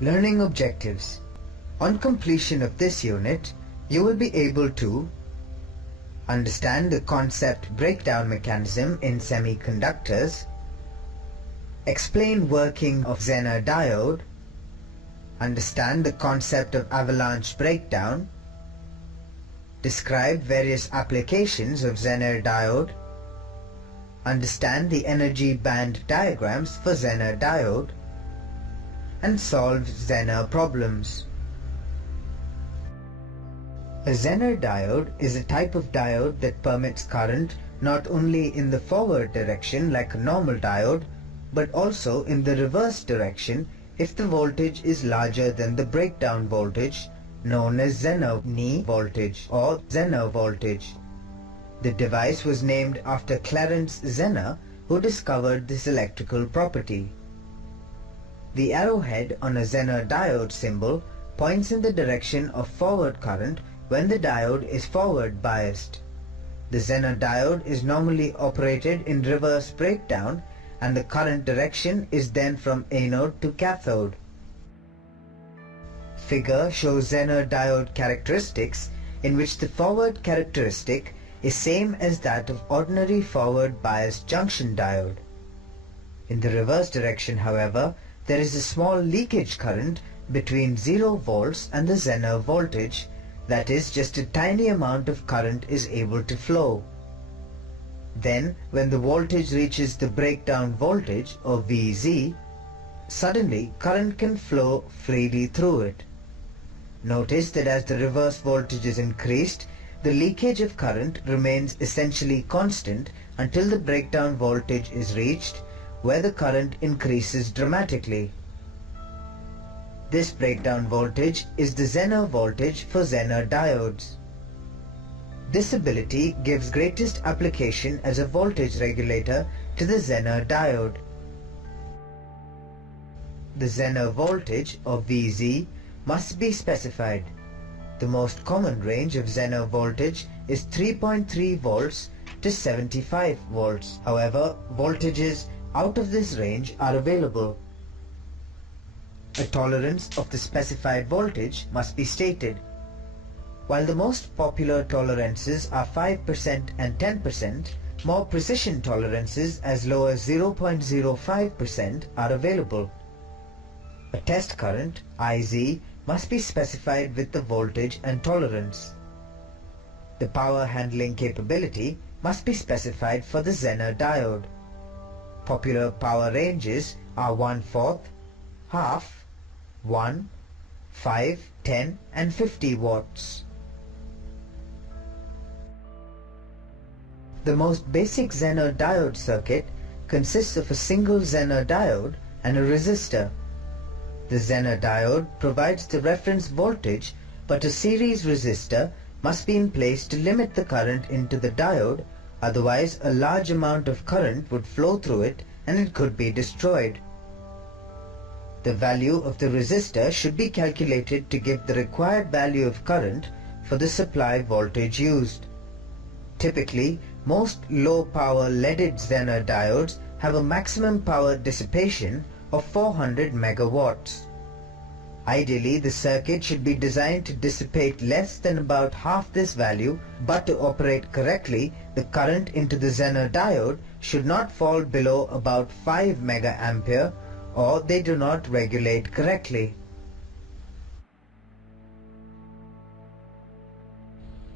Learning objectives. On completion of this unit, you will be able to understand the concept breakdown mechanism in semiconductors, explain working of Zener diode, understand the concept of avalanche breakdown, describe various applications of Zener diode, understand the energy band diagrams for Zener diode, and solve Zener problems. A Zener diode is a type of diode that permits current not only in the forward direction like a normal diode, but also in the reverse direction if the voltage is larger than the breakdown voltage, known as Zener knee voltage or Zener voltage. The device was named after Clarence Zener, who discovered this electrical property. The arrowhead on a Zener diode symbol points in the direction of forward current when the diode is forward biased. The Zener diode is normally operated in reverse breakdown, and the current direction is then from anode to cathode. Figure shows Zener diode characteristics in which the forward characteristic is same as that of ordinary forward biased junction diode. In the reverse direction, however, there is a small leakage current between 0 volts and the Zener voltage, that is, just a tiny amount of current is able to flow. Then, when the voltage reaches the breakdown voltage or VZ, suddenly current can flow freely through it. Notice that as the reverse voltage is increased, the leakage of current remains essentially constant until the breakdown voltage is reached, where the current increases dramatically. This breakdown voltage is the Zener voltage for Zener diodes. This ability gives greatest application as a voltage regulator to the Zener diode. The Zener voltage or VZ must be specified. The most common range of Zener voltage is 3.3 volts to 75 volts. However, voltages out of this range are available. A tolerance of the specified voltage must be stated. While the most popular tolerances are 5% and 10%, more precision tolerances as low as 0.05% are available. A test current, IZ, must be specified with the voltage and tolerance. The power handling capability must be specified for the Zener diode. Popular power ranges are 1/4, half, 1, 5, 10 and 50 watts. The most basic Zener diode circuit consists of a single Zener diode and a resistor. The Zener diode provides the reference voltage, but a series resistor must be in place to limit the current into the diode, otherwise a large amount of current would flow through it and it could be destroyed. The value of the resistor should be calculated to give the required value of current for the supply voltage used. Typically, most low-power leaded Zener diodes have a maximum power dissipation of 400 megawatts. Ideally, the circuit should be designed to dissipate less than about half this value, but to operate correctly, the current into the Zener diode should not fall below about 5 mega ampere, or they do not regulate correctly.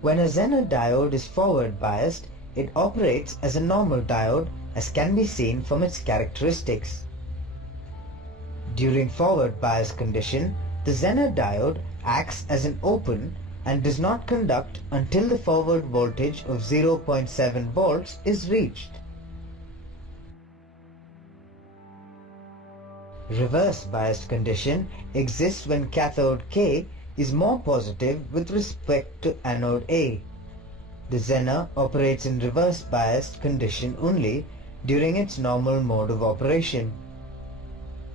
When a Zener diode is forward biased, it operates as a normal diode, as can be seen from its characteristics. During forward bias condition, the Zener diode acts as an open and does not conduct until the forward voltage of 0.7 volts is reached. Reverse biased condition exists when cathode K is more positive with respect to anode A. The Zener operates in reverse biased condition only during its normal mode of operation.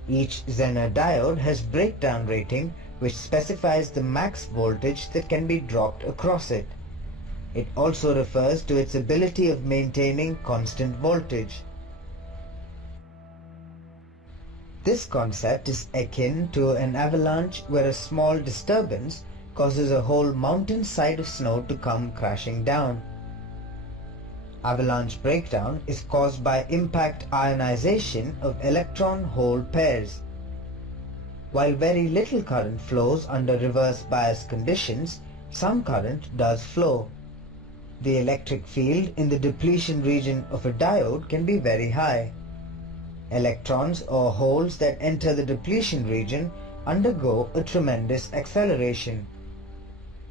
Each Zener diode has breakdown rating which specifies the max voltage that can be dropped across it. It also refers to its ability of maintaining constant voltage. This concept is akin to an avalanche where a small disturbance causes a whole mountain side of snow to come crashing down. Avalanche breakdown is caused by impact ionization of electron-hole pairs. While very little current flows under reverse bias conditions, some current does flow. The electric field in the depletion region of a diode can be very high. Electrons or holes that enter the depletion region undergo a tremendous acceleration.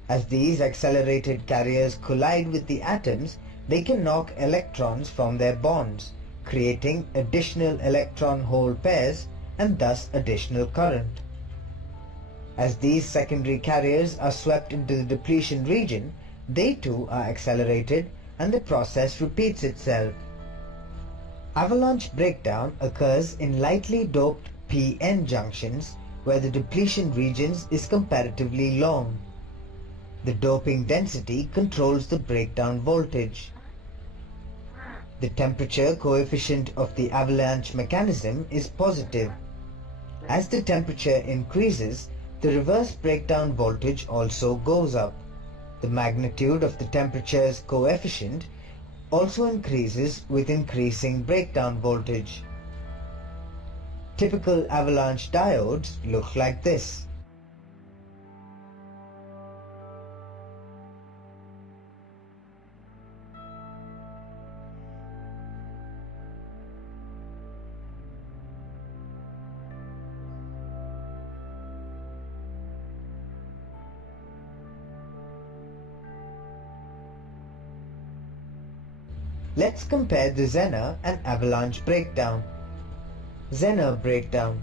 As these accelerated carriers collide with the atoms, they can knock electrons from their bonds, creating additional electron-hole pairs and thus additional current. As these secondary carriers are swept into the depletion region, they too are accelerated and the process repeats itself. Avalanche breakdown occurs in lightly doped p-n junctions where the depletion regions is comparatively long. The doping density controls the breakdown voltage. The temperature coefficient of the avalanche mechanism is positive. As the temperature increases, the reverse breakdown voltage also goes up. The magnitude of the temperature's coefficient also increases with increasing breakdown voltage. Typical avalanche diodes look like this. Let's compare the Zener and avalanche breakdown. Zener breakdown.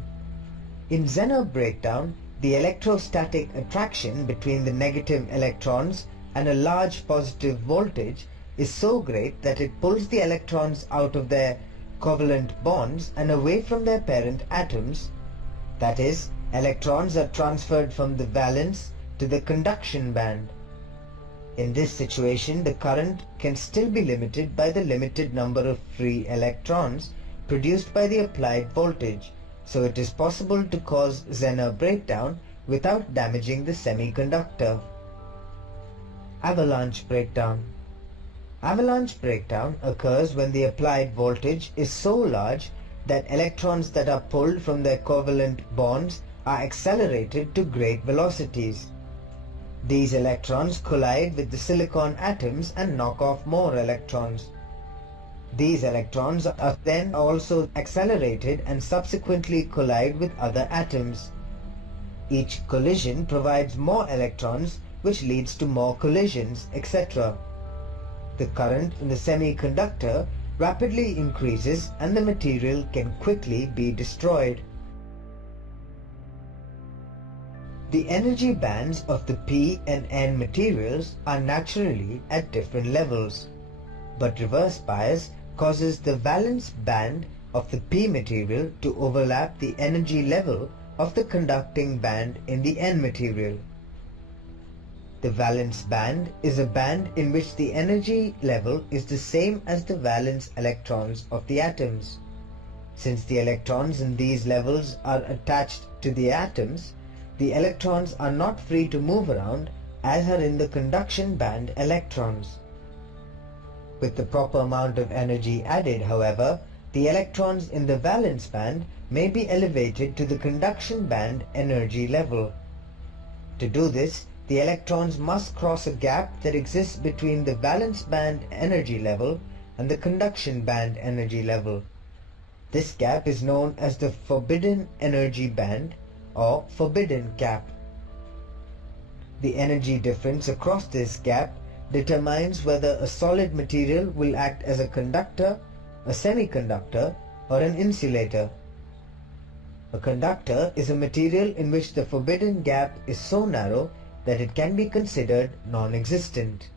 In Zener breakdown, the electrostatic attraction between the negative electrons and a large positive voltage is so great that it pulls the electrons out of their covalent bonds and away from their parent atoms. That is, electrons are transferred from the valence to the conduction band. In this situation, the current can still be limited by the limited number of free electrons produced by the applied voltage, so it is possible to cause Zener breakdown without damaging the semiconductor. Avalanche breakdown. Avalanche breakdown occurs when the applied voltage is so large that electrons that are pulled from their covalent bonds are accelerated to great velocities. These electrons collide with the silicon atoms and knock off more electrons. These electrons are then also accelerated and subsequently collide with other atoms. Each collision provides more electrons, which leads to more collisions, etc. The current in the semiconductor rapidly increases and the material can quickly be destroyed. The energy bands of the P and N materials are naturally at different levels, but reverse bias causes the valence band of the P material to overlap the energy level of the conducting band in the N material. The valence band is a band in which the energy level is the same as the valence electrons of the atoms. Since the electrons in these levels are attached to the atoms, the electrons are not free to move around as are in the conduction band electrons. With the proper amount of energy added, however, the electrons in the valence band may be elevated to the conduction band energy level. To do this, the electrons must cross a gap that exists between the valence band energy level and the conduction band energy level. This gap is known as the forbidden energy band or forbidden gap. The energy difference across this gap determines whether a solid material will act as a conductor, a semiconductor, or an insulator. A conductor is a material in which the forbidden gap is so narrow that it can be considered non-existent.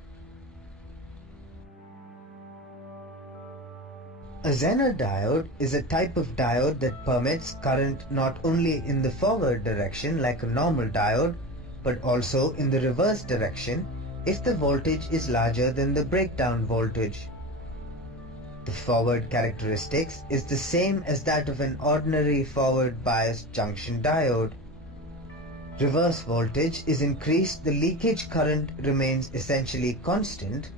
A Zener diode is a type of diode that permits current not only in the forward direction like a normal diode, but also in the reverse direction if the voltage is larger than the breakdown voltage. The forward characteristics is the same as that of an ordinary forward biased junction diode. Reverse voltage is increased, the leakage current remains essentially constant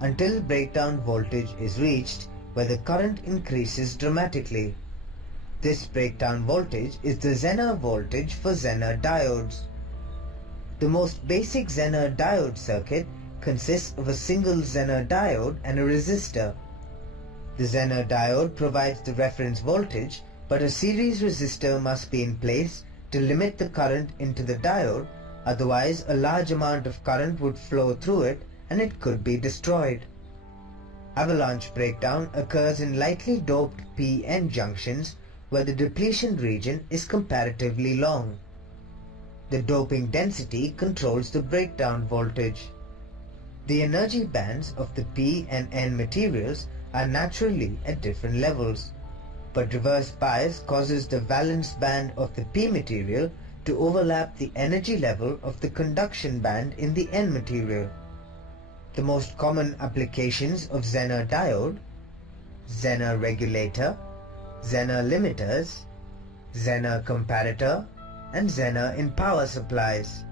until breakdown voltage is reached, where the current increases dramatically. This breakdown voltage is the Zener voltage for Zener diodes. The most basic Zener diode circuit consists of a single Zener diode and a resistor. The Zener diode provides the reference voltage, but a series resistor must be in place to limit the current into the diode, otherwise a large amount of current would flow through it and it could be destroyed. Avalanche breakdown occurs in lightly doped p-n junctions where the depletion region is comparatively long. The doping density controls the breakdown voltage. The energy bands of the p and n materials are naturally at different levels, but reverse bias causes the valence band of the p material to overlap the energy level of the conduction band in the n material. The most common applications of Zener diode: Zener regulator, Zener limiters, Zener comparator, and Zener in power supplies.